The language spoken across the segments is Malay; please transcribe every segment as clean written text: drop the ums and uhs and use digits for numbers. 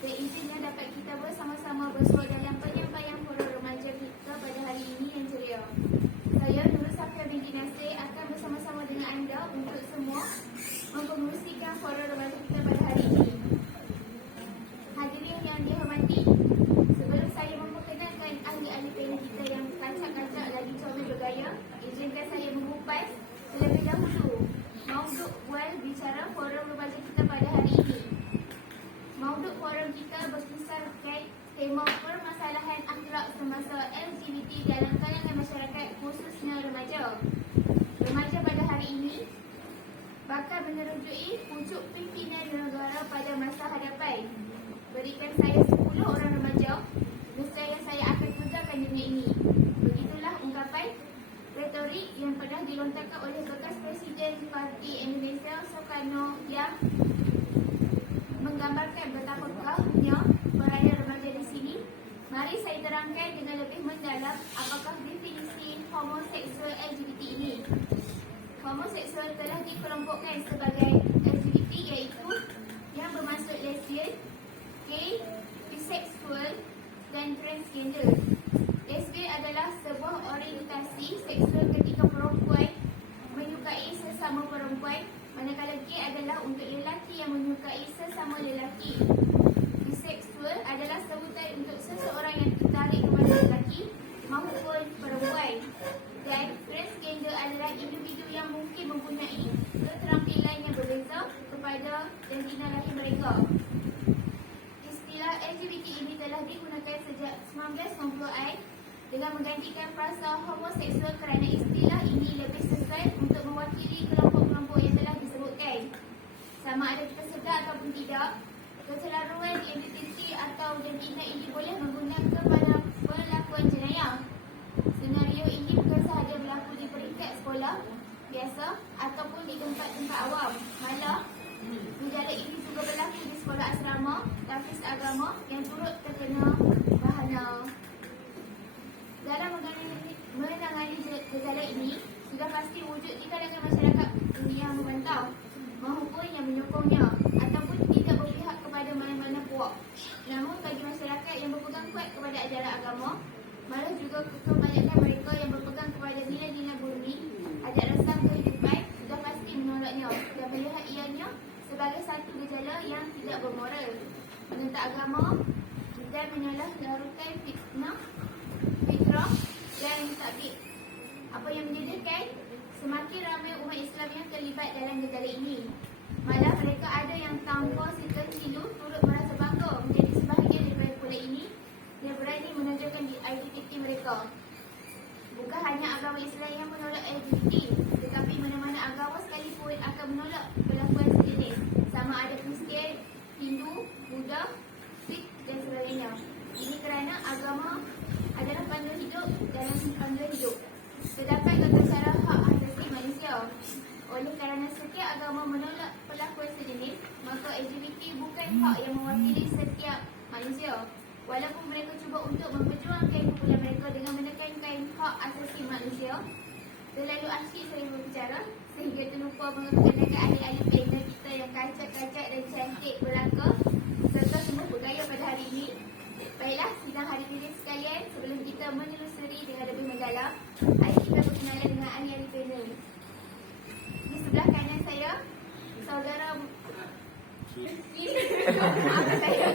Dan izinnya dapat kita bersama-sama bersuara dalam penyampaian forum remaja kita pada hari ini yang ceria. Saya Nurul Safia binti Nasir akan bersama-sama dengan anda untuk semua mempengerusikan forum remaja kita pada hari ini. Hadirin yang dihormati, sebelum saya memperkenalkan ahli-ahli panel kita yang kacak-kacak lagi comel bergaya, izinkan saya mengupas terlebih dahulu mauduk bual bicara forum remaja kita pada hari ini. Mauduk forum kita berkisar terkait tema permasalahan akhlak semasa LGBT dalam kalangan masyarakat khususnya remaja. Remaja pada hari ini bakal menerujui pucuk pimpinan negara pada masa hadapan. Berikan saya 10 orang remaja, nescaya saya akan kerjakan dunia ini. Begitulah ungkapan retorik yang pernah dilontarkan oleh bekas Presiden Parti Indonesia Soekarno yang menggambarkan betapa kehnya peranan remaja di sini. Mari saya terangkan dengan lebih mendalam apakah definisi homoseksual LGBT ini. Homoseksual telah dikelompokkan sebagai LGBT iaitu yang bermaksud lesbian, gay, biseksual dan transgender. Lesbian adalah sebuah orientasi seksual ketika perempuan menyukai sesama perempuan, manakala gay adalah untuk lelaki yang menyukai sesama lelaki. Biseksual adalah sebutan untuk seseorang yang tertarik kepada lelaki maupun perempuan. Dan transgender adalah individu yang mungkin mempunyai keterampilan yang berbeza kepada jangkina lahir mereka. Istilah LGBT ini telah digunakan sejak 1990-an dengan menggantikan frasa homoseksual kerana istilah ini lebih sesuai untuk mewakili kelompok-kelompok yang telah disebutkan. Sama ada kita sedar ataupun tidak, kecelaruan identiti atau jangkina ini boleh menggunakan pada pelakuan jenayah. Senario ini bukan sahaja berlaku di peringkat sekolah biasa ataupun di tempat-tempat awam. Malah, gejala ini juga berlaku di sekolah asrama, tahfiz agama yang turut terkena bahana. Dalam menangani gejala ini, sudah pasti wujud di kalangan masyarakat yang membantah, maupun yang menyokongnya ataupun tidak berpihak kepada mana-mana puak. Namun bagi masyarakat yang berpegang kuat kepada ajaran agama, malah juga kebanyakan mereka yang berpegang kepada nilai-nilai murni, adat rasam kehidupan sudah pasti menolaknya dan melihat ianya sebagai satu gejala yang tidak bermoral, menentang agama dan menyalahlarutkan fitnah, fitrah dan takbir. Apa yang menjadikan semakin ramai umat Islam yang terlibat dalam gejala ini. Malah mereka ada yang tanpa sekecil turut merasa bangga menjadi sebahagian daripada kumpulan ini dan berani menunjukkan identiti mereka. Bukan hanya agama Islam yang menolak LGBT, tetapi mana-mana agama sekalipun akan menolak perlakuan sejenis, sama ada Kristian, Hindu, Buddha, Sikh dan sebagainya. Ini kerana agama adalah panduan hidup dalam panduan hidup. Terdapat tata cara hak asasi manusia. Oleh kerana setiap agama menolak perlakuan sejenis, maka LGBT bukan hak yang mewakili setiap manusia. Walaupun mereka cuba untuk memperjuangkan kumpulan mereka dengan menekankan hak asasi manusia, terlalu asyik saya berbicara sehingga terlupa memperkenalkan ahli-ahli panel kita yang kacak-kacak dan cantik belaka serta semua bergaya pada hari ini. Baiklah, sidang hadirin sekalian, sebelum kita menelusuri dengan lebih mendalam, mari kita berkenalan dengan ahli-ahli panel. Di sebelah kanan saya, saudara apa saya?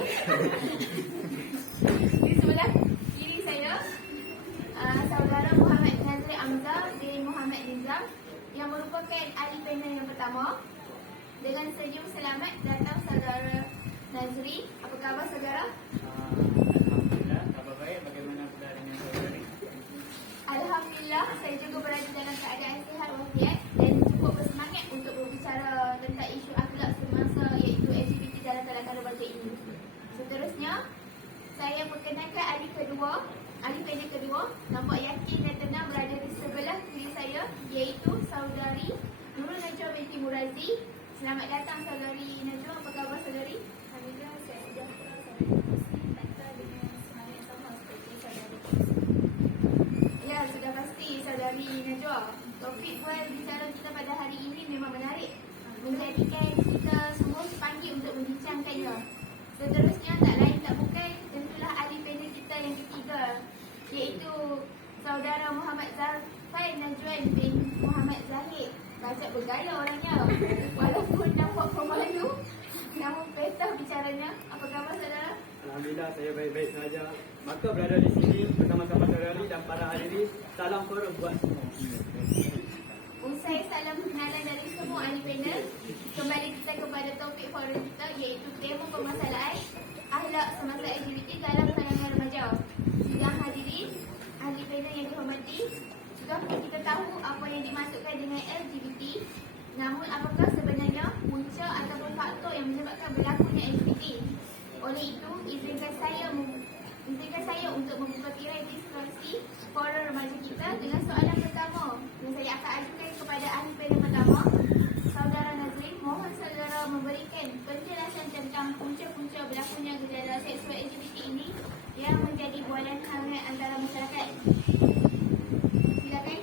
Di sebelah kiri saya, saudara Muhammad Nazri Amzah bin Muhammad Nizam yang merupakan ahli panel yang pertama. Dengan senyum selamat datang saudara Nazri. Apa khabar saudara? Alhamdulillah, khabar baik. Bagaimana pula dengan saudari? Alhamdulillah, saya juga berada dalam keadaan sihat walafiat dan cukup bersemangat untuk berbicara tentang isu akhlak semasa iaitu LGBT dalam kalangan remaja ini. Seterusnya, saya perkenalkan ahli panel kedua, nampak yakin dan tenang berada di sebelah kiri saya, iaitu saudari Nurul Najwa binti Murazi. Selamat datang saudari Najwa. Apa khabar saudari? Alhamdulillah, saya sejahtera. Saya muslim kata dengan semangat yang sama seperti saudari. Ya, sudah pasti saudari Najwa. Topik buat bicara kita pada hari ini memang menarik, menjadikan kita semua sepanggil untuk membincangkannya. Seterusnya tak iaitu saudara Muhammad Zarfan Najwan bin Muhammad Zahid. Baca bergaya orangnya, walaupun nampak pemalu, namun pesta bicaranya. Apa khabar saudara? Alhamdulillah, saya baik-baik saja. Maka berada di sini bersama-sama saudari dan para hadirin, salam forum buat semua. Usai salam perkenalan dari semua ahli panel, kembali kita kepada topik forum kita, iaitu tema permasalahan akhlak semasa LGBT dalam kalangan remaja. Sidang hadirin, ahli panel yang dihormati, sudahkah kita tahu apa yang dimaksudkan dengan LGBT? Namun apakah sebenarnya punca ataupun faktor yang menyebabkan berlakunya LGBT? Oleh itu, izinkan saya untuk membuka tirai diskusi forum remaja kita dengan soalan pertama yang saya akan ajukan kepada ahli panel pertama, Saudara Nazrin. Mohon saudara memberikan penjelasan tentang punca-punca berlakunya gejala seksual LGBT ini yang menjadi bualan hangat antara masyarakat. Silakan.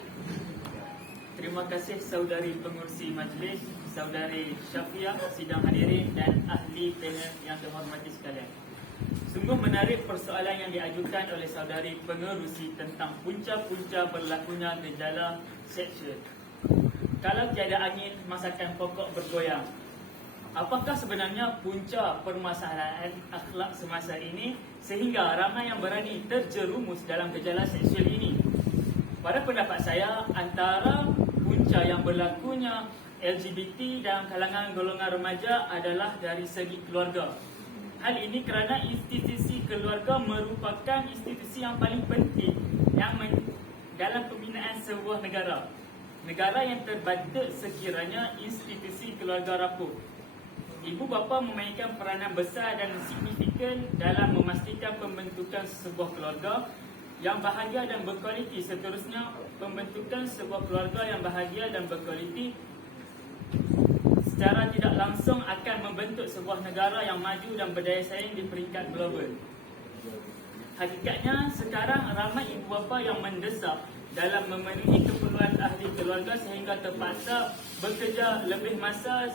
Terima kasih saudari pengurusi majlis, saudari Syafiah, sidang hadirin dan ahli panel yang terhormati sekalian. Sungguh menarik persoalan yang diajukan oleh saudari pengerusi tentang punca-punca berlakunya gejala seksual. Kalau tiada angin, masakan pokok bergoyang. Apakah sebenarnya punca permasalahan akhlak semasa ini sehingga ramai yang berani terjerumus dalam gejala seksual ini? Pada pendapat saya, antara punca yang berlakunya LGBT dalam kalangan golongan remaja adalah dari segi keluarga. Hal ini kerana institusi keluarga merupakan institusi yang paling penting dalam pembinaan sebuah negara. Negara yang terbentuk sekiranya institusi keluarga rapuh. Ibu bapa memainkan peranan besar dan signifikan dalam memastikan pembentukan sebuah keluarga yang bahagia dan berkualiti. Seterusnya, pembentukan sebuah keluarga yang bahagia dan berkualiti secara tidak langsung akan membentuk sebuah negara yang maju dan berdaya saing di peringkat global. Hakikatnya, sekarang ramai ibu bapa yang mendesak dalam memenuhi keperluan ahli keluarga sehingga terpaksa bekerja lebih masa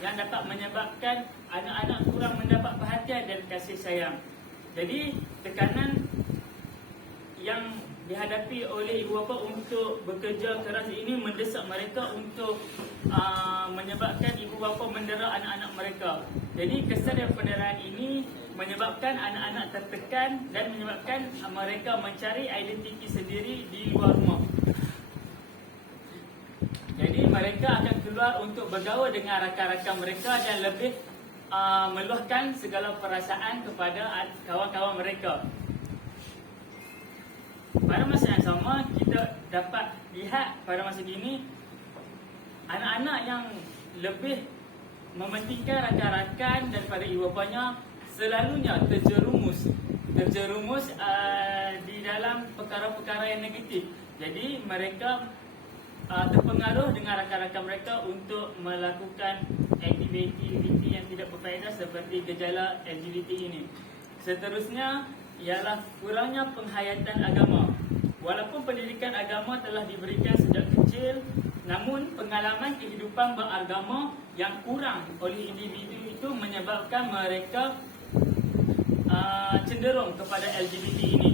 yang dapat menyebabkan anak-anak kurang mendapat perhatian dan kasih sayang. Jadi, tekanan yang dihadapi oleh ibu bapa untuk bekerja keras ini mendesak mereka untuk menyebabkan ibu bapa mendera anak-anak mereka. Jadi kesan dan penderitaan ini menyebabkan anak-anak tertekan dan menyebabkan mereka mencari identiti sendiri di luar rumah. Jadi mereka akan keluar untuk bergaul dengan rakan-rakan mereka dan lebih meluahkan segala perasaan kepada kawan-kawan mereka. Pada masa yang sama, kita dapat lihat pada masa kini anak-anak yang lebih mementingkan rakan-rakan daripada ibu bapanya selalunya terjerumus di dalam perkara-perkara yang negatif. Jadi mereka terpengaruh dengan rakan-rakan mereka untuk melakukan aktiviti yang tidak berfaedah seperti gejala LGBT ini. Seterusnya ialah kurangnya penghayatan agama. Walaupun pendidikan agama telah diberikan sejak kecil, namun pengalaman kehidupan beragama yang kurang oleh individu itu menyebabkan mereka cenderung kepada LGBT ini.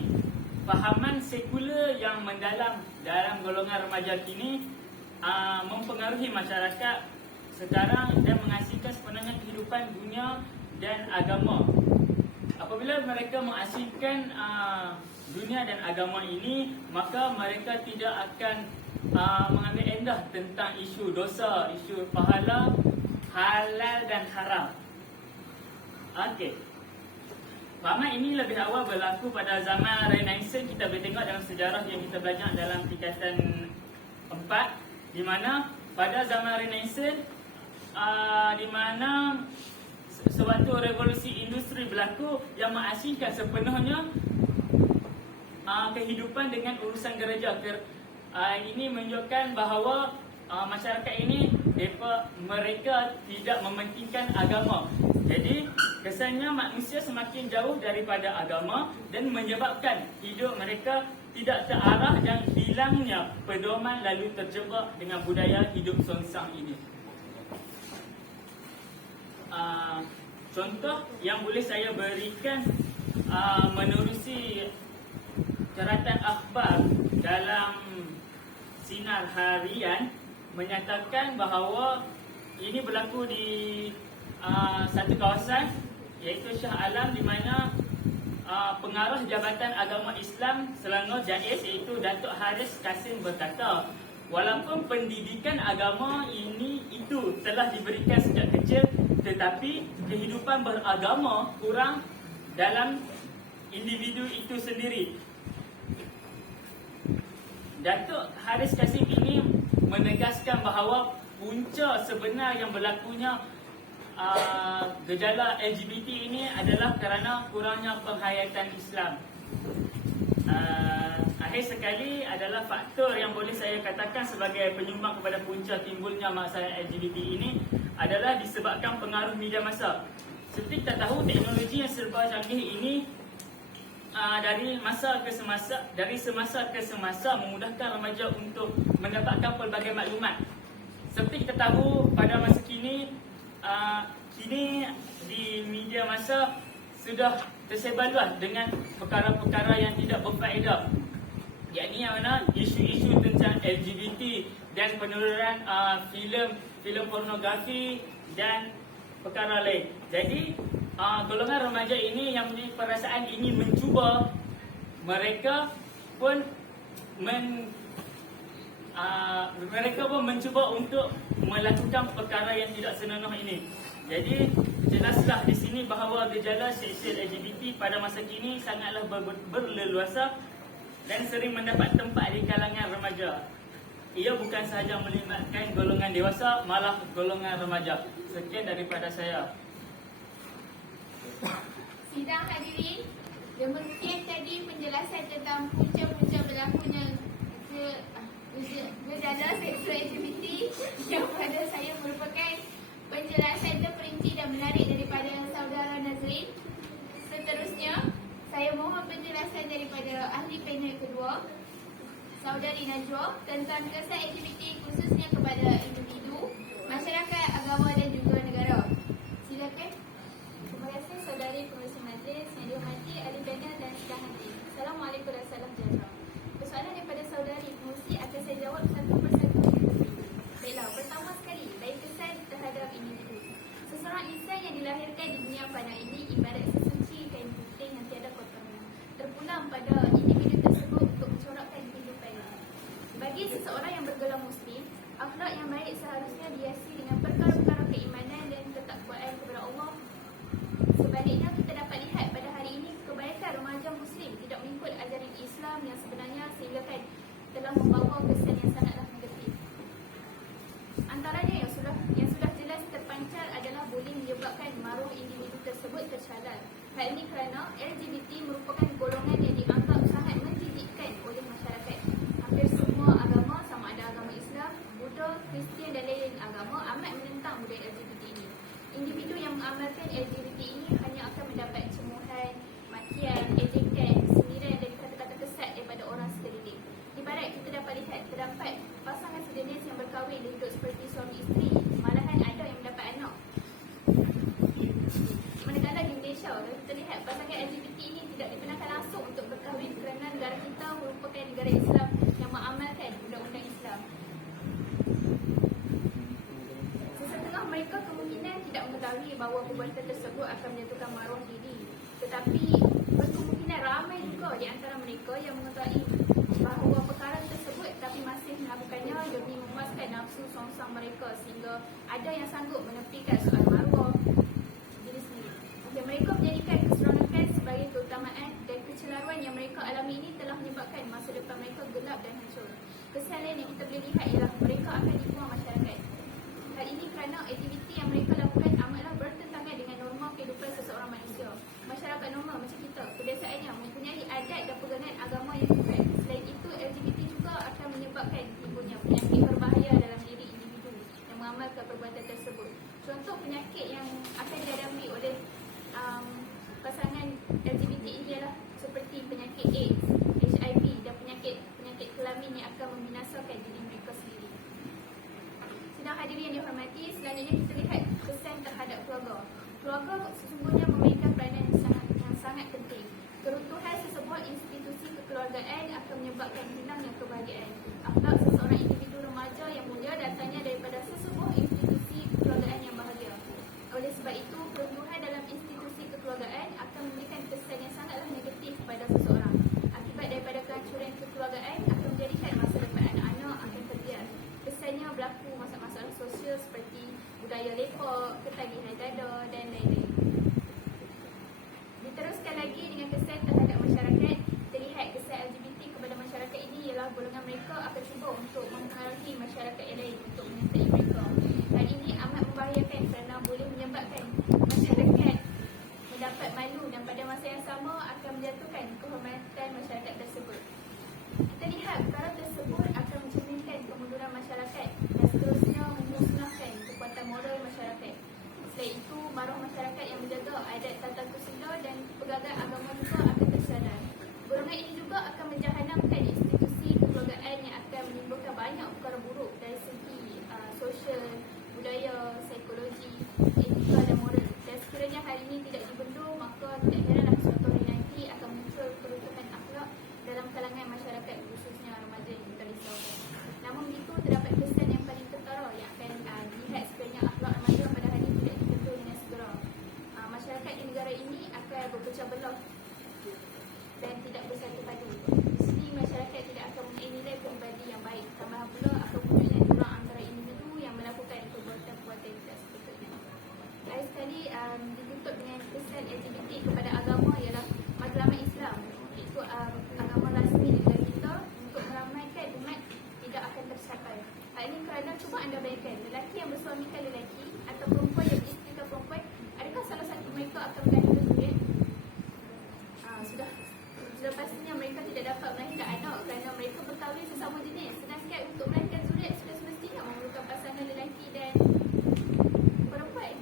Fahaman sekular yang mendalam dalam golongan remaja kini mempengaruhi masyarakat sekarang dan mengasihkan sebenarnya kehidupan dunia dan agama. Apabila mereka mengasihkan dunia dan agama ini, maka mereka tidak akan mengambil endah tentang isu dosa, isu pahala, halal dan haram. Okey. Fahaman ini lebih awal berlaku pada zaman Renaissance. Kita boleh tengok dalam sejarah yang kita belajar dalam tingkatan 4, di mana pada zaman Renaissance di mana sewaktu revolusi industri berlaku yang mengasingkan sepenuhnya kehidupan dengan urusan gereja. Ini menunjukkan bahawa masyarakat ini mereka tidak mementingkan agama. Jadi kesannya manusia semakin jauh daripada agama dan menyebabkan hidup mereka tidak terarah dan hilangnya pedoman lalu terjebak dengan budaya hidup songsang ini. Contoh yang boleh saya berikan menerusi caratan akhbar dalam sinar harian menyatakan bahawa ini berlaku di satu kawasan iaitu Shah Alam, di mana pengarah Jabatan Agama Islam Selangor JAIS iaitu Datuk Haris Kasim berkata, walaupun pendidikan agama itu telah diberikan sejak kecil, tetapi kehidupan beragama kurang dalam individu itu sendiri. Datuk Haris Kasim ini menegaskan bahawa punca sebenar yang berlakunya gejala LGBT ini adalah kerana kurangnya penghayatan Islam. Akhir sekali adalah faktor yang boleh saya katakan sebagai penyumbang kepada punca timbulnya masalah LGBT ini adalah disebabkan pengaruh media massa. Seperti kita tahu, teknologi yang serba canggih ini dari semasa ke semasa memudahkan remaja untuk mendapatkan pelbagai maklumat. Seperti kita tahu, pada masa kini di media massa sudah tersebar luas dengan perkara-perkara yang tidak berfaedah, yakni yang mana isu-isu tentang LGBT dan peneluran filem pornografi dan perkara lain. Jadi golongan remaja ini yang mempunyai perasaan ingin mencuba, mereka pun mencuba untuk melakukan perkara yang tidak senonoh ini. Jadi jelaslah di sini bahawa gejala seksual LGBT pada masa kini sangatlah berleluasa dan sering mendapat tempat di kalangan remaja. Ia bukan sahaja melibatkan golongan dewasa, malah golongan remaja. Sekian daripada saya. Sidang hadirin, demikian tadi penjelasan tentang punca-punca berlakunya gejala seksual LGBT yang pada saya merupakan penjelasan terperinci dan menarik daripada saudara Nazrin. Seterusnya, saya mohon penjelasan daripada ahli panel kedua, saudari Najwa, tentang kesan LGBT khususnya kepada individu, masyarakat, agama dan juga negara. Silakan. Terima kasih saudari pengurusi majlis yang dihormati ahli panel dan sidang hadir. Assalamualaikum dan salam sejahtera. Persoalan daripada saudari pengurusi akan saya jawab satu persatu. Baiklah, pertama sekali, baik kesan terhadap individu. Seseorang insan yang dilahirkan di dunia fana ini ibarat sesuci kain putih yang tiada kotornya, terpulang pada individu tersebut untuk mencorakkan kehidupannya. Bagi seseorang yang bergelar Muslim, akhlak yang baik seharusnya dihiasi dengan perkara-perkara keimanan dan ketakwaan kepada Allah. Sebaliknya, kita dapat lihat pada hari ini kebanyakan remaja Muslim tidak mengikut ajaran Islam yang sebenarnya, sehingga telah membawa kesan yang sangatlah negatif. Antaranya yang sudah jelas terpancar adalah boleh menyebabkan maruah individu tersebut tercalar. Hal ini kerana LGBT merupakan golongan yang dianggap sangat menjijikkan oleh masyarakat. Hampir semua agama, sama ada agama Islam, Buddha, Kristian dan lain-lain agama, amat menentang budaya LGBT ini. Individu yang mengamalkan LGBT ini hanya akan mendapat cemuhan, makian, ejekan, sindiran dan kata-kata kesat daripada orang sekeliling. Di barat kita dapat lihat terdapat pasangan sejenis yang berkahwin dan hidup seperti suami isteri, malahan ada yang mendapat anak. Manakala di Malaysia, kita lihat pasangan LGBT ini tidak dibenarkan langsung untuk berkahwin kerana negara kita merupakan negara Islam yang mengamalkan undang-undang Islam. Sesetengah mereka kemungkinan tidak mengetahui bahawa perbuatan tersebut akan menjatuhkan maruah diri, tetapi berkemungkinan ramai juga di antara mereka yang mengetahui bahawa perkara tersebut tapi masih melakukannya demi memuaskan nafsu songsang mereka, sehingga ada yang sanggup menepikan soal maruah diri sendiri. Okay, mereka menjadikan keseronokan sebagai keutamaan dan kecelaruan yang mereka alami ini telah menyebabkan masa depan mereka gelap dan hancur. Kesan lain yang kita boleh lihat ialah mereka akan dibuang masyarakat. Hal ini kerana aktiviti yang mereka lakukan amatlah bertentangan dengan norma kehidupan seseorang manusia. Masyarakat normal macam kita kebiasaannya mempunyai adat dan pegangan agama yang kuat. Selain itu, LGBT juga akan menyebabkan timbulnya penyakit berbahaya dalam diri individu yang mengamalkan perbuatan tersebut. Contoh penyakit yang akan dihadapi oleh pasangan LGBT ini ialah seperti penyakit AIDS, HIV dan penyakit kelamin yang akan membinasakan diri mereka sendiri. Sidang hadirin yang dihormati, selanjutnya kita lihat kesan terhadap keluarga. Keluarga sesungguhnya memainkan peranan yang sangat penting. Keruntuhan sesebuah institusi kekeluargaan menyebabkan hilangnya kebahagiaan. Akhlak seseorang individu remaja yang mulia datangnya daripada sesebuah institusi kekeluargaan yang bahagia. Oleh sebab itu, peruntuhan dalam institusi kekeluargaan akan memberikan kesan yang sangatlah negatif pada seseorang. Akibat daripada kehancuran kekeluargaan akan menjadikan masa depan anak-anak akan terbiar. Kesannya berlaku masalah-masalah sosial seperti budaya lepak, ketagihan dada dan lain-lain. Diteruskan lagi dengan kesan terhadap masyarakat. Terlihat kesan LGBT kepada masyarakat ini ialah golongan mereka akan cuba untuk mempengaruhi masyarakat yang lain untuk menyertai mereka. Hal ini amat membahayakan kerana boleh menyebabkan masyarakat mendapat malu dan pada masa yang sama akan menjatuhkan kehormatan masyarakat tersebut. Kita lihat perkara tersebut akan mencerminkan kemunduran masyarakat dan seterusnya memusnahkan kekuatan moral masyarakat. Selain itu, maruah masyarakat yang menjaga adat tata kusila dan pegangan agama juga akan tersadar. Golongan ini juga akan menjahanamkan institusi kekeluargaan yang akan menimbulkan banyak perkara buruk dari segi sosial, budaya, psikologi, etika dan moral. Dan sekiranya hal ini tidak dibendung, maka tidak heranlah suatu hari nanti akan muncul keruntuhan akhlak dalam kalangan masyarakat, khususnya remaja yang kita risaukan. Namun begitu, terdapat kesan yang paling ketara yang akan dilihat sekiranya akhlak remaja pada hari ini tidak dibentuk dengan segera. Masyarakat di negara ini akan berpecah belah dan tidak bersatu padu. Di sini masyarakat tidak akan mempunyai nilai peribadi yang baik. Tambahan pula akan munculnya jurang antara individu yang melakukan perbuatan-perbuatan tidak sepatutnya. Lagi sekali ditutup dengan kesan LGBT kepada agama ialah matlamat Islam, iaitu agama rasmi di negara kita, untuk meramaikan umat tidak akan tercapai. Hal ini kerana cuba anda bayangkan, lelaki yang bersuamikan lelaki atau perempuan yang beristrikan perempuan, adakah salah satu mereka akan melahirkan zuriat? Sudah pastinya mereka tidak dapat melahirkan anak kerana mereka berkahwin sesama jenis. Sedangkan untuk melahirkan zuriat sudah semestinya memerlukan pasangan lelaki dan perempuan.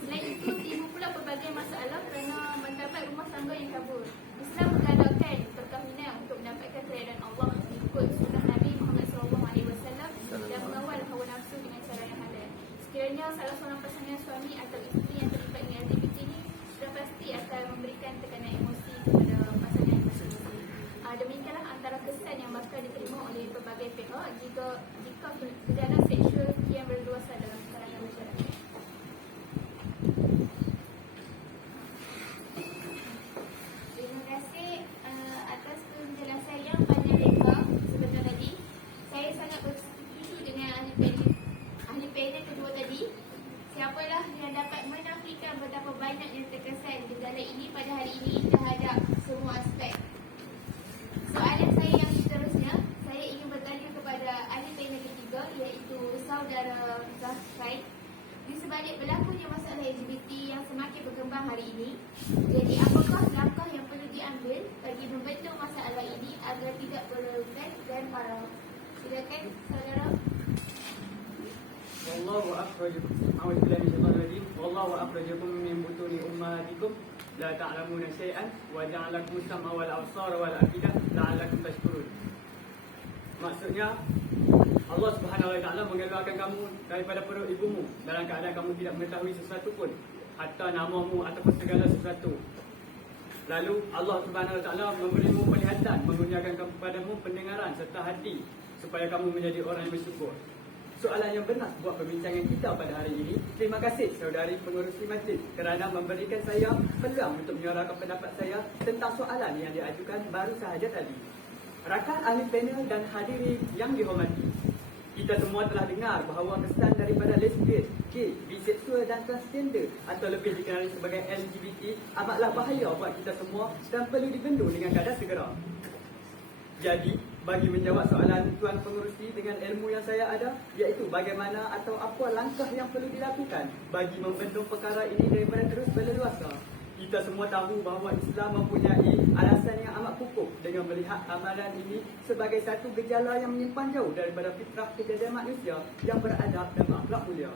Selain itu, timbul pula pelbagai masalah kerana mendapat rumah tangga yang kabur. Islam menggalakkan perkahwinan untuk mendapatkan keredaan Allah mengikut sunnah Nabi Muhammad SAW dan mengawal hawa nafsu dengan cara yang halal. Sekiranya salah seorang pasangan suami atau isteri yang terlibat dengan LGBT ini sudah pasti akan memberikan tekanan emosi kepada pasangan masing-masing. Demikianlah antara kesan yang bakal diterima oleh pelbagai pihak jika kejahatan seksual kian berluasan dalam kalangan masyarakat. Terima kasih atas penjelasan yang panjang lebar sebentar tadi. Saya sangat bersetuju dengan ahli panel kedua tadi. Siapalah yang dapat menafikan betapa banyaknya terkesan gejala ini pada hari ini terhadap semua aspek. Soalan saya yang seterusnya, saya ingin bertanya kepada ahli panel ketiga, iaitu saudara Zahrain. Di sebalik berlakunya masalah LGBT yang semakin berkembang hari ini, jadi apakah langkah yang perlu diambil bagi membendung masalah ini agar tidak berlangsung dan parah? Silakan saudara. Wallahu akhrajakum a'udzu billahi minasyaitonir rajim. Wallahu akhrajakum min butuni ummahatikum la ta'lamuna syai'an wa ja'alakum sam'a wal absara wal afidah la'allakum tashkurun. Maksudnya, Allah Subhanahu wa taala mengeluarkan kamu daripada perut ibumu dalam keadaan kamu tidak mengetahui sesuatu pun, hatta namamu ataupun segala sesuatu. Lalu Allah Subhanahu wa taala memberimu penglihatan, mengurniakan kepadamu pendengaran serta hati supaya kamu menjadi orang yang bersyukur. Soalan yang benar buat perbincangan kita pada hari ini. Terima kasih saudari pengurusi majlis kerana memberikan saya peluang untuk menyuarakan pendapat saya tentang soalan yang diajukan baru sahaja tadi. Rakan ahli panel dan hadirin yang dihormati, kita semua telah dengar bahawa kesan daripada lesbian, gay, biseksual dan transgender atau lebih dikenali sebagai LGBT amatlah bahaya buat kita semua dan perlu dibendung dengan kadar segera. Jadi, bagi menjawab soalan tuan pengurusi dengan ilmu yang saya ada, iaitu bagaimana atau apa langkah yang perlu dilakukan bagi membendung perkara ini daripada terus berleluasa. Kita semua tahu bahawa Islam mempunyai alasan yang amat kukuh dengan melihat amalan ini sebagai satu gejala yang menyimpan jauh daripada fitrah kejadian manusia yang beradab dan berakhlak mulia.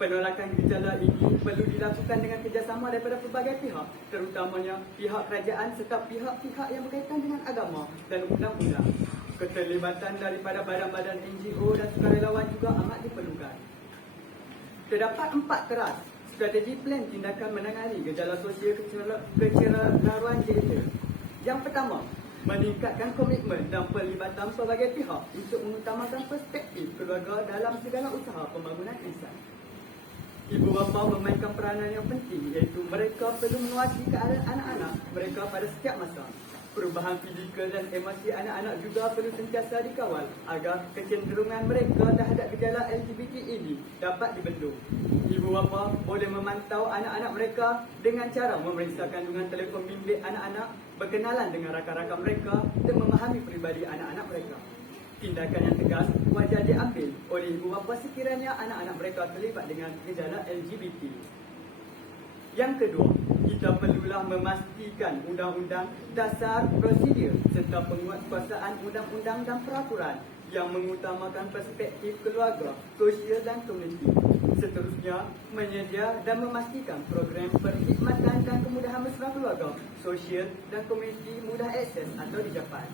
Penolakan gejala ini perlu dilakukan dengan kerjasama daripada pelbagai pihak, terutamanya pihak kerajaan serta pihak-pihak yang berkaitan dengan agama dan undang-undang. Keterlibatan daripada badan-badan NGO dan sukarelawan juga amat diperlukan. Terdapat 4 teras strategi plan tindakan menangani gejala sosial kecelaruan gender. Yang pertama, meningkatkan komitmen dan pelibatan pelbagai pihak untuk mengutamakan perspektif keluarga dalam segala usaha pembangunan insan. Ibu bapa memainkan peranan yang penting, iaitu mereka perlu mengawasi keadaan anak-anak mereka pada setiap masa. Perubahan fizikal dan emosi anak-anak juga perlu sentiasa dikawal agar kecenderungan mereka terhadap gejala LGBT ini dapat dibendung. Ibu bapa boleh memantau anak-anak mereka dengan cara memeriksa kandungan telefon bimbit anak-anak, berkenalan dengan rakan-rakan mereka dan memahami peribadi anak-anak mereka. Tindakan yang tegas wajar diambil oleh ibu bapa sekiranya anak-anak mereka terlibat dengan gejala LGBT. Yang kedua, kita perlulah memastikan undang-undang, dasar, prosedur serta penguatkuasaan undang-undang dan peraturan yang mengutamakan perspektif keluarga, sosial dan komuniti. Seterusnya, menyedia dan memastikan program perkhidmatan dan kemudahan mesra keluarga, sosial dan komuniti mudah akses atau dicapai.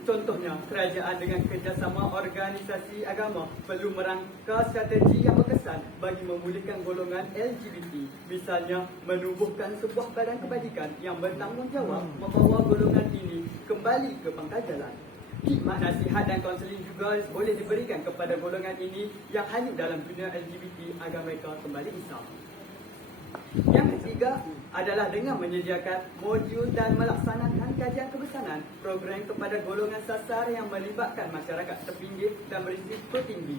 Contohnya, kerajaan dengan kerjasama organisasi agama perlu merangka strategi yang berkesan bagi memulihkan golongan LGBT. Misalnya, menubuhkan sebuah badan kebajikan yang bertanggungjawab membawa golongan ini kembali ke pangkal jalan. Khidmat nasihat dan kaunseling juga boleh diberikan kepada golongan ini yang hanyut dalam dunia LGBT agar mereka kembali insaf. Yang ketiga adalah dengan menyediakan modul dan melaksanakan kajian kebesaran program kepada golongan sasar yang melibatkan masyarakat terpinggir dan berisiko tinggi.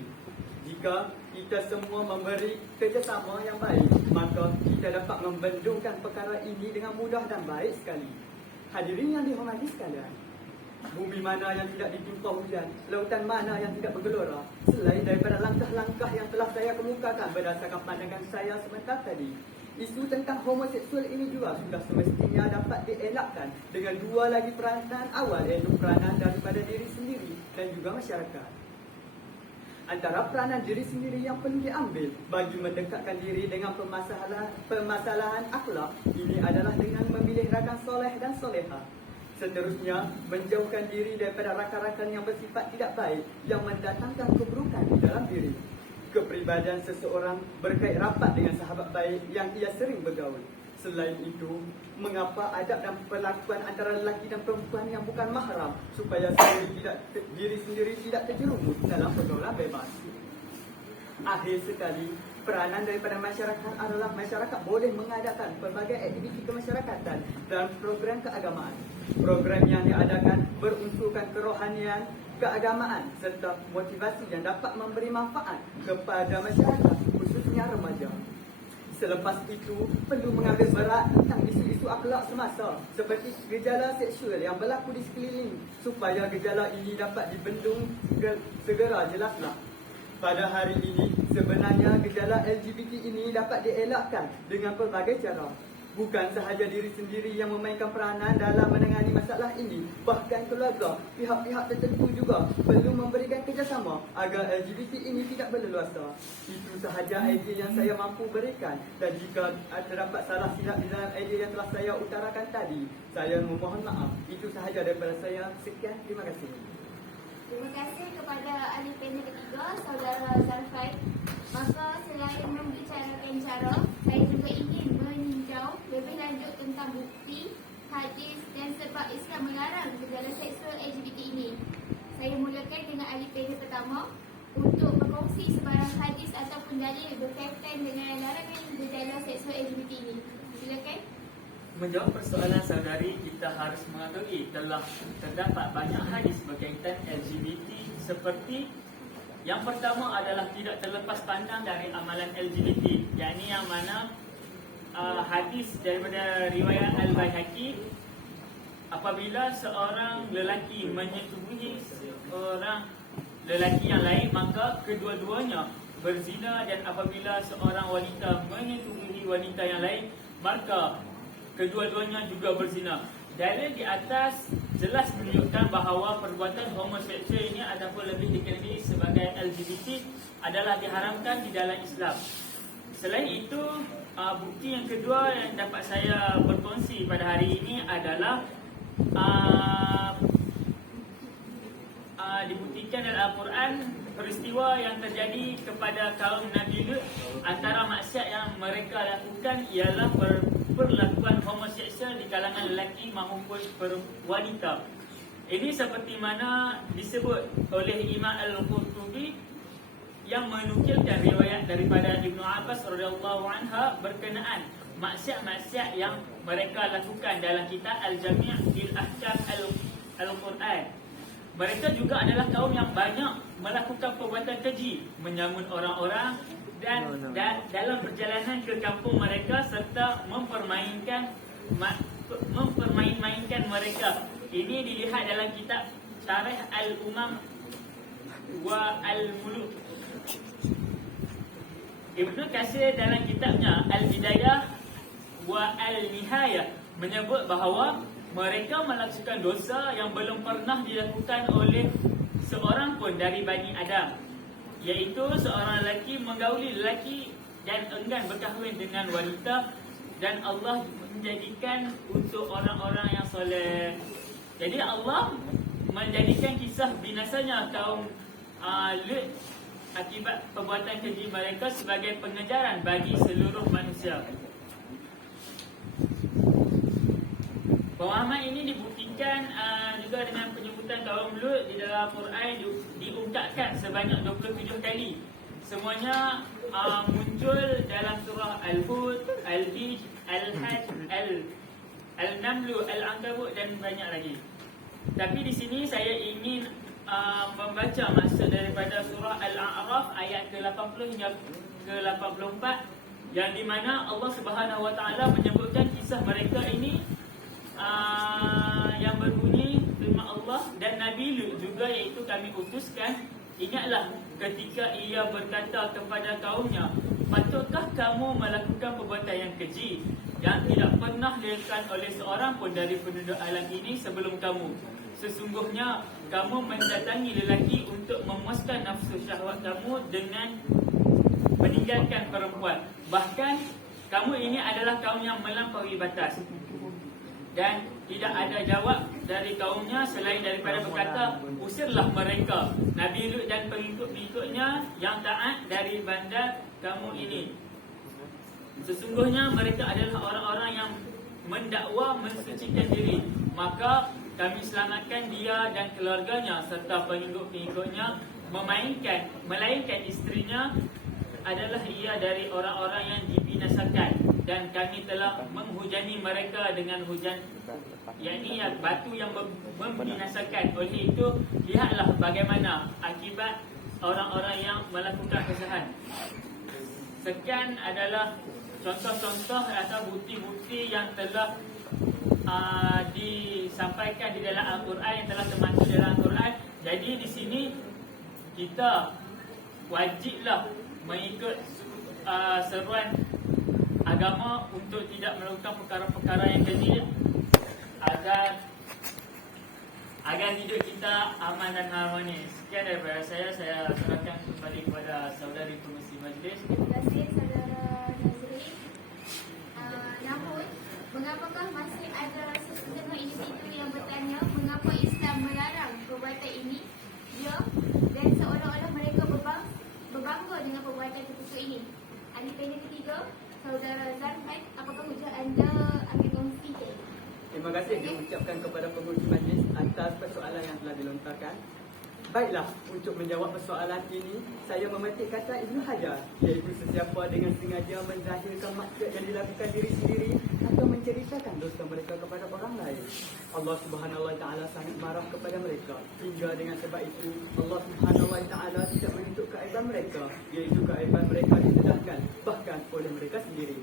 Jika kita semua memberi kerjasama yang baik, maka kita dapat membendungkan perkara ini dengan mudah dan baik sekali. Hadirin yang dihormati sekalian, bumi mana yang tidak ditimpa hujan, lautan mana yang tidak bergelora, selain daripada langkah-langkah yang telah saya kemukakan berdasarkan pandangan saya sebentar tadi, isu tentang homoseksual ini juga sudah semestinya dapat dielakkan dengan dua lagi peranan awal, iaitu peranan daripada diri sendiri dan juga masyarakat. Antara peranan diri sendiri yang perlu diambil bagi mendekatkan diri dengan permasalahan akhlak ini adalah dengan memilih rakan soleh dan soleha. Seterusnya, menjauhkan diri daripada rakan-rakan yang bersifat tidak baik yang mendatangkan keburukan di dalam diri. Kepribadian seseorang berkait rapat dengan sahabat baik yang ia sering bergaul. Selain itu, mengapa adab dan perlakuan antara lelaki dan perempuan yang bukan mahram supaya diri sendiri tidak terjerumus dalam pergaulan bebas. Akhir sekali, peranan daripada masyarakat adalah masyarakat boleh mengadakan pelbagai aktiviti kemasyarakatan dan program keagamaan. Program yang diadakan berunsurkan kerohanian, keagamaan serta motivasi yang dapat memberi manfaat kepada masyarakat, khususnya remaja. Selepas itu, perlu mengambil berat tentang isu-isu akhlak semasa seperti gejala seksual yang berlaku di sekeliling supaya gejala ini dapat dibendung segera jelaslah. Pada hari ini, sebenarnya gejala LGBT ini dapat dielakkan dengan pelbagai cara. Bukan sahaja diri sendiri yang memainkan peranan dalam menangani masalah ini, bahkan keluarga, pihak-pihak tertentu juga perlu memberikan kerjasama agar LGBT ini tidak berleluasa. Itu sahaja idea yang saya mampu berikan, dan jika terdapat salah silap di dalam idea yang telah saya utarakan tadi, saya memohon maaf. Itu sahaja daripada saya. Sekian, terima kasih. Terima kasih kepada ahli panel ketiga, Saudara Zarfai. Maka selain membicarakan cara, saya juga ingin meninjau lebih lanjut tentang bukti, hadis dan sebab Islam melarang gejala seksual LGBT ini. Saya mulakan dengan ahli panel pertama untuk berkongsi sebarang hadis ataupun dalil berkaitan dengan larangan gejala seksual LGBT ini. Silakan. Menjawab persoalan saudari, kita harus mengakui telah terdapat banyak hadis berkaitan LGBT seperti yang pertama adalah tidak terlepas pandang dari amalan LGBT, yakni yang mana hadis daripada riwayat Al-Baihaqi, apabila seorang lelaki menyetubuhi seorang lelaki yang lain maka kedua-duanya berzina, dan apabila seorang wanita menyetubuhi wanita yang lain maka kedua-duanya juga berzina. Dalil di atas jelas menunjukkan bahawa perbuatan homoseksual ini ataupun lebih dikenali sebagai LGBT adalah diharamkan di dalam Islam. Selain itu, bukti yang kedua yang dapat saya berkongsi pada hari ini adalah dibuktikan dalam Al-Quran peristiwa yang terjadi kepada kaum Nabi Lut. Antara maksiat yang mereka lakukan ialah perlakuan homoseksual di kalangan lelaki maupun wanita. Ini seperti mana disebut oleh Imam Al-Qurtubi yang menukilkan riwayat daripada Ibnu Abbas radhiyallahu anha berkenaan maksiat-maksiat yang mereka lakukan dalam kitab Al-Jami' fil Ahkam Al-Quran. Mereka juga adalah kaum yang banyak melakukan perbuatan keji, menyamun orang-orang dan dalam perjalanan ke kampung mereka serta mempermainkan mereka. Ini dilihat dalam kitab Tarikh Al-Umam wa Al-Muluk. Ibnu Katsir dalam kitabnya Al-Bidayah wa Al-Nihayah menyebut bahawa mereka melakukan dosa yang belum pernah dilakukan oleh seorang pun dari Bani Adam, iaitu seorang lelaki menggauli lelaki dan enggan berkahwin dengan wanita, dan Allah menjadikan untuk orang-orang yang soleh. Jadi Allah menjadikan kisah binasanya kaum Lut akibat perbuatan keji mereka sebagai pengejaran bagi seluruh manusia. Pemahaman ini dibuktikan juga dengan penyebutan kaum Lut di dalam Quran diungkapkan sebanyak 27 kali. Semuanya muncul dalam surah Al-Hud, Al-Hijr, Al-Hajj, Al-Naml, Al-Ankabut dan banyak lagi. Tapi di sini saya ingin membaca maksud daripada surah Al-A'raf ayat ke-80 hingga ke-84, yang di mana Allah Subhanahu Wa Taala menyebutkan kisah mereka ini yang berbunyi firman Allah, dan Nabi Lut juga, iaitu kami utuskan, ingatlah ketika ia berkata kepada kaumnya, patutkah kamu melakukan perbuatan yang keji yang tidak pernah dilakukan oleh seorang pun dari penduduk alam ini sebelum kamu? Sesungguhnya kamu mendatangi lelaki untuk memuaskan nafsu syahwat kamu dengan meninggalkan perempuan. Bahkan kamu ini adalah kaum yang melampaui batas. Dan tidak ada jawab dari kaumnya selain daripada berkata, usirlah mereka, Nabi Lut dan pengikut-pengikutnya yang taat dari bandar kamu ini. Sesungguhnya mereka adalah orang-orang yang mendakwa mensucikan diri. Maka kami selamatkan dia dan keluarganya serta pengikut-pengikutnya, melainkan isterinya adalah ia dari orang-orang yang dibinasakan. Dan kami telah menghujani mereka dengan hujan, yakni batu yang membinasakan. Oleh itu, lihatlah bagaimana akibat orang-orang yang melakukan kesalahan. Sekian adalah contoh-contoh atau bukti-bukti yang telah disampaikan di dalam Al-Quran, yang telah termasuk dalam Al-Quran. Jadi di sini kita wajiblah mengikut seruan agama untuk tidak melakukan perkara-perkara yang keji agar hidup kita aman dan harmonis. Sekian daripada saya serahkan kembali kepada saudari pengerusi majlis. Terima kasih saudara Nazri. Namun, mengapakah masih ada setengah individu yang bertanya mengapa Islam melarang perbuatan ini? Ya, dan seolah-olah mereka berbangga dengan perbuatan tertentu ini. Ahli panel ketiga, saudara Zarfan, apakah hujah anda akan kongsikan? Terima kasih diucapkan kepada pengurusi majlis atas persoalan yang telah dilontarkan. Baiklah, untuk menjawab persoalan ini, saya memetik kata Ibnu Hajar, iaitu sesiapa dengan sengaja menzahirkan maksud yang dilakukan diri sendiri atau menceritakan dosa mereka kepada orang lain, Allah Subhanahu Wa Taala sangat marah kepada mereka. Hingga dengan sebab itu, Allah Subhanahu Wa Taala tidak menuntut keaiban mereka, iaitu keaiban mereka disedahkan bahkan oleh mereka sendiri.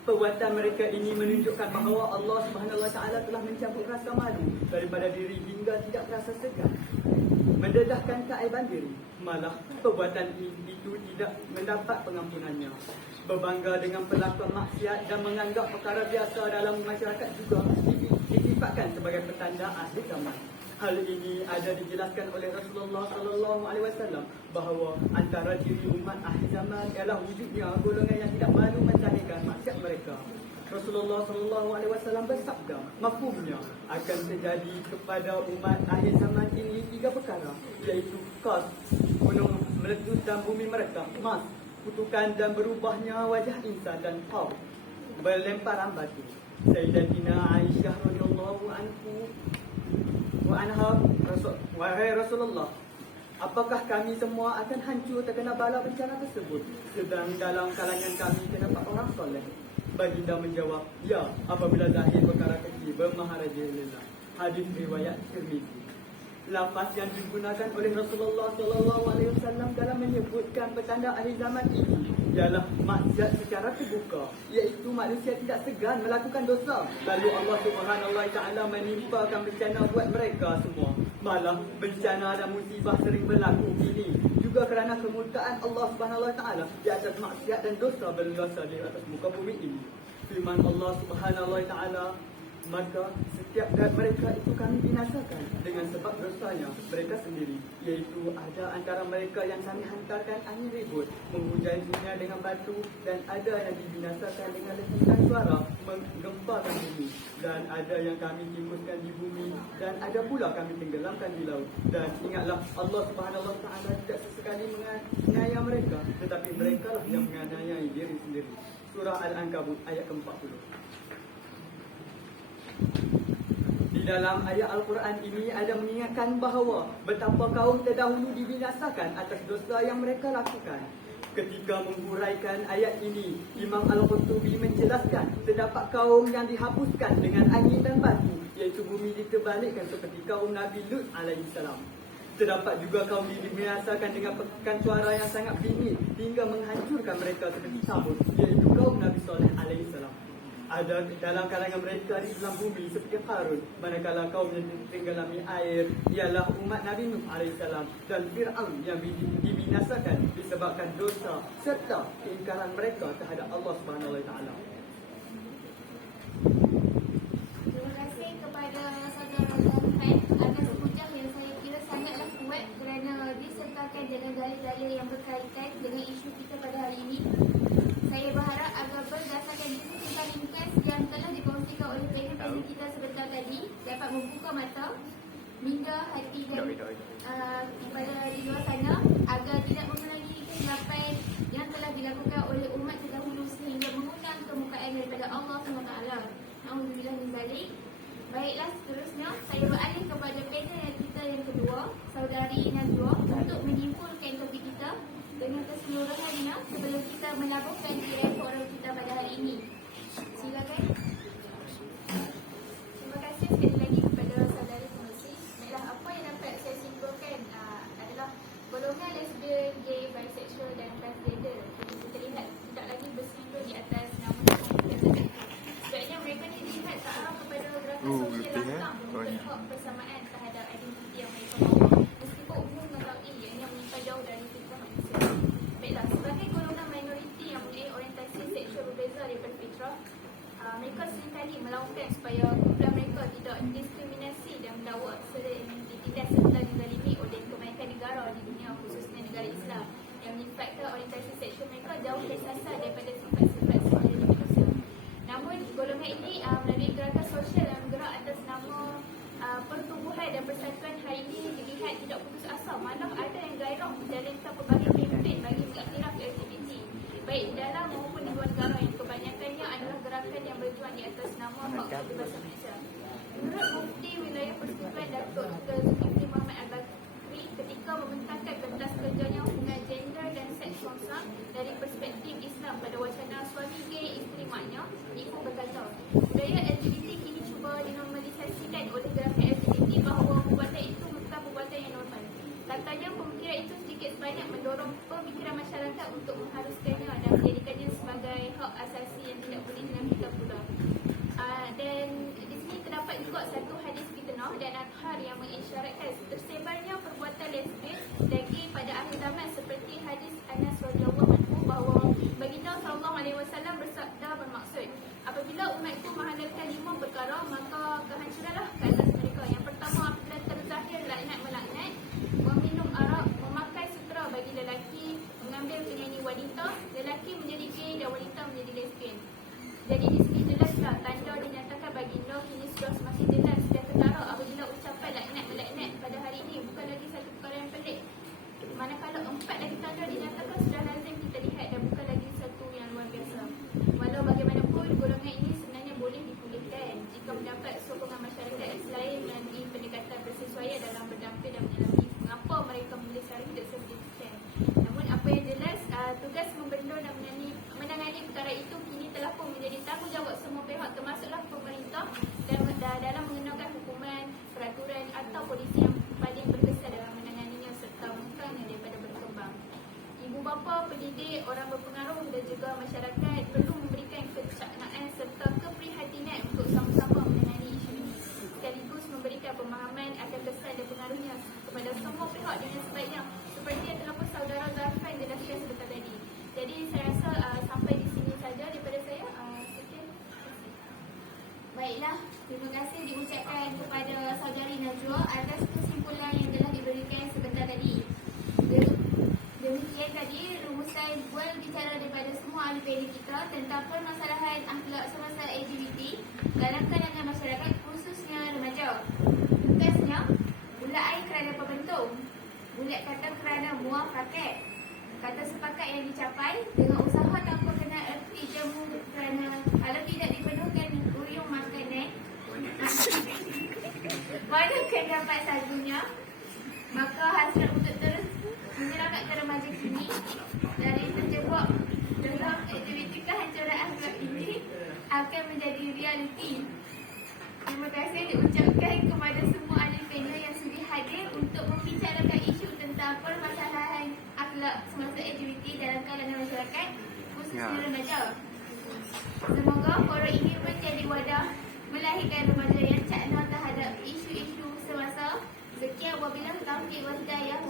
Perbuatan mereka ini menunjukkan bahawa Allah Subhanahu Wa Taala telah mencabut rasa malu daripada diri hingga tidak terasa segan mendedahkan keaiban diri. Malah perbuatan itu tidak mendapat pengampunannya. Berbangga dengan perlakuan maksiat dan menganggap perkara biasa dalam masyarakat juga disifatkan sebagai petanda akhir zaman. Hal ini ada dijelaskan oleh Rasulullah sallallahu alaihi wasallam bahawa antara ciri umat akhir zaman ialah wujudnya golongan yang tidak malu menzahirkan maksiat mereka. Rasulullah sallallahu alaihi wasallam bersabda, mafhumnya akan terjadi kepada umat akhir zaman ini 3 perkara, iaitu qas, gunung meletus dan bumi mereka, mas, kutukan dan berubahnya wajah insan, dan qaw, berlemparan batu. Sayyidatina Aisyah radhiyallahu anha anha, wahai Rasulullah, apakah kami semua akan hancur terkena bala bencana tersebut? Sedang dalam kalangan kami terdapat orang soleh. Baginda menjawab, ya, apabila zahir perkara kecil bermaharajaillah. Hadis riwayat Tirmizi. Lafaz yang digunakan oleh Rasulullah SAW dalam menyebutkan petanda akhir zaman ini ialah maksiat secara terbuka, iaitu manusia tidak segan melakukan dosa. Lalu Allah Subhanahu Wa Taala menimpakan bencana buat mereka semua. Malah bencana dan musibah sering berlaku ini juga kerana kemurkaan Allah Subhanahu Wa Taala di atas maksiat dan dosa berluasa di atas muka bumi ini. Firman Allah Subhanahu Wa Taala, maka setiap dari mereka itu kami binasakan dengan sebab dosanya mereka sendiri, iaitu ada antara mereka yang kami hantarkan angin ribut menghujaninya dengan batu, dan ada yang dibinasakan dengan letikan suara menggemparkan bumi, dan ada yang kami timpuskan di bumi, dan ada pula kami tenggelamkan di laut. Dan ingatlah, Allah Subhanahu Wa Taala tidak sesekali menganiaya mereka, tetapi mereka lah yang menganiayai diri sendiri. Surah Al-Ankabut ayat ke-40. Di dalam ayat Al-Quran ini ada mengingatkan bahawa betapa kaum terdahulu dibinasakan atas dosa yang mereka lakukan. Ketika menghuraikan ayat ini, Imam Al-Qurtubi menjelaskan terdapat kaum yang dihapuskan dengan angin dan batu, iaitu bumi diterbalikkan seperti kaum Nabi Lut alaihissalam. Terdapat juga kaum dibinasakan dengan pekan suara yang sangat bingit hingga menghancurkan mereka seperti Samud, iaitu kaum Nabi Saleh alaihissalam. Ada dalam kalangan mereka di dalam bumi seperti Qarun, manakala kaum yang tenggelami air ialah umat Nabi Nuh alaihissalam, dan Fir'aun yang dibinasakan disebabkan dosa serta keingkaran mereka terhadap Allah Subhanahu Wa Taala. Terima kasih kepada saudara Tuhan atas hujah yang saya kira sangatlah kuat kerana disertakan dengan dalil-dalil yang berkaitan dengan isu kita pada hari ini. Saya berharap agar berdasarkan diskusi ringkas yang telah dikongsikan oleh penonton kita sebentar tadi dapat membuka mata, minda hati dan kepada di luar sana agar tidak mengulangi kesilapan yang telah dilakukan oleh umat terdahulu sehingga mengundang kemurkaan daripada Allah SWT. Alhamdulillah min zalik. Baiklah, seterusnya saya beralih kepada panel kita yang kedua, saudari Najwa, untuk menyimpulkan topik kita dengan keseluruhannya sebelum kita menabuhkan kira forum kita pada hari ini. Silakan. Terima kasih sekali lagi kepada saudara pengerusi. Baiklah, apa yang dapat saya simpulkan adalah golongan lesbian, gay, bisexual dan transgender terlihat tidak lagi bersindung di atas nama komunitas. Sebabnya mereka ni dilihat tak arah kepada gerakan sosial lantang untuk hak persamaan terhadap identiti yang mereka mahu, meskipun umum mengetahui ianya menimpa jauh dari fitrah manusia. Baiklah, sebagai golongan minoriti yang mempunyai orientasi seksual berbeza daripada fitrah, mereka seringkali melakukan supaya kumpulan mereka tidak diskriminasi dan mendakwa ditindas serta dizalimi oleh kebanyakan negara di dunia, khususnya negara Islam yang menyifatkan orientasi seksual mereka jauh tersasar daripada sifat-sifat sebenarnya manusia. Namun golongan ini melalui gerakan sosial yang bergerak atas nama pertumbuhan dan persatuan hari ini dilihat tidak putus asa, malah ada yang gairah menjalankan pelbagai kempen bagi mengiktiraf LGBT baik di dalam maupun di luar negara, yang kebanyakannya adalah gerakan yang berjuang di atas nama hak kebebasan manusia. Menurut Mufti Wilayah Persekutuan Datuk Dr. Zulkifli Muhammad Al-Bakri ketika membentangkan pentas kerjanya hubungan gender dan seks konsak dari perspektif Islam pada wacana suami gay isteri maknya, Ibu berkata, budaya LGBT kini cuba dinormalisasikan oleh gerakan LGBT bahawa perbuatan itu bukan perbuatan yang normal. Katanya pemikiran itu sedikit sebanyak mendorong pemikiran masyarakat untuk mengharuskannya dan menjadikannya sebagai hak asasi yang tidak boleh dinafikan pula. Dan di sini terdapat juga satu hadis fitnah dan akhar yang mengisyaratkan tersebarnya perbuatan lesbian dan gay pada akhir zaman, seperti hadis Anas radhiyallahu anhu bahawa baginda SAW bersabda bermaksud, apabila umatku menghalalkan 5 perkara, maka kehancuranlah ke atas mereka. Yang pertama, apabila terzahir laknat-melaknat, meminum arak, memakai sutra bagi lelaki, mengambil penyanyi wanita, lelaki menjadi gay dan wanita menjadi lesbian. Jadi di sini jelaslah tanda dinyatakan baginda kini sudah semakin jelas dan ketara apabila ucapan laknat-melaknat pada hari ini bukan lagi satu perkara yang pelik. Manakala 4 lagi tanda dinyatakan sudah lazim kita lihat dan bukan lagi satu yang luar biasa. Walau bagaimanapun, golongan ini sebenarnya boleh dipulihkan jika mendapat sokongan masyarakat selain melalui pendekatan bersih mereka dan menyelami mengapa mereka memilih cara hidup seperti itu. Namun apa yang jelas, tugas membendung dan menangani perkara itu kini telah pun menjadi tanggungjawab semua pihak termasuklah pemerintah dan dalam mengenakan hukuman, peraturan atau polisi yang paling berkesan dalam menanganinya serta menekannya daripada berkembang. Ibu bapa, pendidik, orang berpengaruh dan juga masyarakat perlu memberikan kecaknaan serta keprihatinan untuk sama-sama menangani isu ini sekaligus memberikan pemahaman akan kesan dan pengaruhnya kepada semua pihak dengan sebaiknya seperti yang telah pun saudara Zarfan jelaskan sebentar tadi. Jadi saya rasa sampai di sini saja daripada saya. Sekian. Baiklah, terima kasih diucapkan kepada saudari Najwa atas kesimpulan yang telah diberikan sebentar tadi. Demikian tadi rumusan bual bicara daripada semua ahli panel kita tentang permasalahan akhlak semasa aktiviti dalam kalangan masyarakat khususnya remaja. Tugasnya, bulat air kerana pembentuk, bulat kata kerana muafakat, kata sepakat yang dicapai dengan usaha tanpa kena erti jamu kerana kalau tidak dipenuhkan uyung makanan manakah dapat satunya, maka hasrat untuk terus menyelamatkan remaja kini dari terjebak dalam aktiviti kehancuran akhlak ini akan menjadi realiti. Terima kasih diucapkan kepada semua ahli panel yang sudi hadir untuk membicarakan isu tentang permasalahan akhlak semasa aktiviti dalam kalangan masyarakat khususnya remaja. Semoga forum ini menjadi wadah melahirkan remaja yang cakna terhadap isu-isu semasa. Sekian wabillahi taufiq wal hidayah.